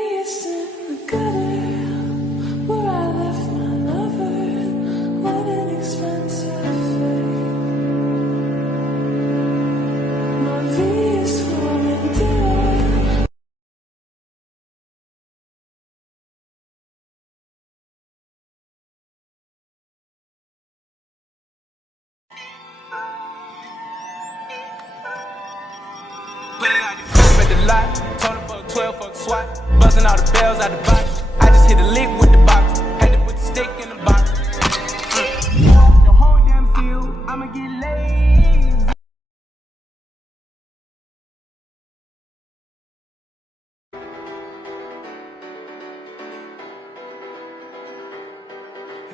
It's in the gutter where I left my lover. What an expensive fate. My V is falling down. Put it out the coupe at the lot. Told him fuck 12, fuck SWAT. Busting all the bells out the box. I just hit a lick with the box. Had to put the stick in the box. The whole damn field, I'ma get lazy.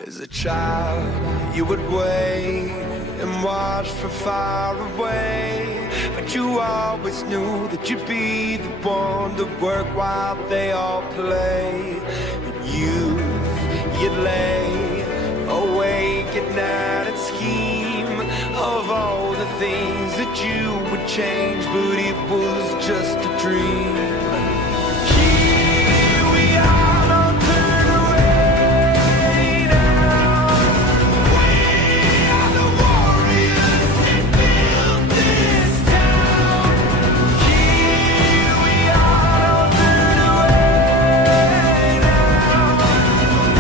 As a child, you would wait and watch from far away, but you always knew that you'd be the one to work while they all play. In youth, you'd lay awake at night and scheme of all the things that you would change, but it was just a dream. Here we are, don't turn away now. We are the warriors that built this town. Here we are, don't turn away now.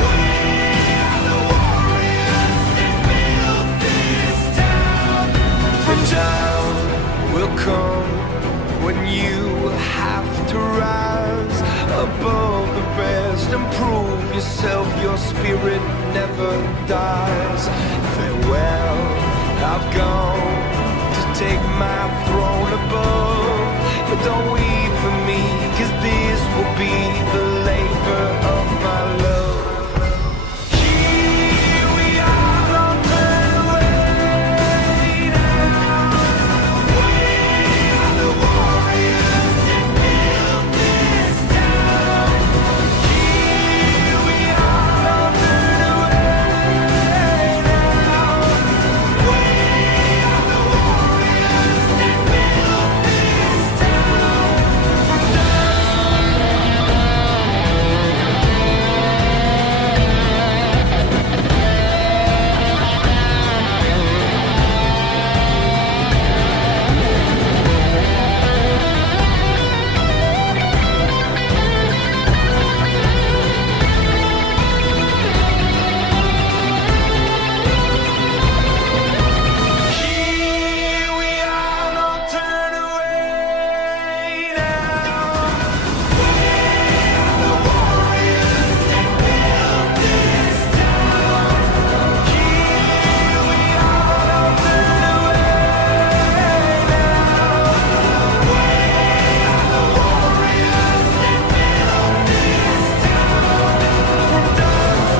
We are the warriors that built this town. The time will come when you will have to rise above the rest and prove yourself. Your spirit never dies. Farewell, I've gone to take my throne above, but don't weep for me, 'cause this will be the labor of my love. Here we are, don't turn away now. We are the warriors that built this town. Here we are, don't turn away now. We are the warriors that built this town. Here we are, don't turn away now. We are the warriors that built this town. Here we are, don't turn away now. We are the warriors that built this town. From dust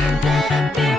I'm gonna be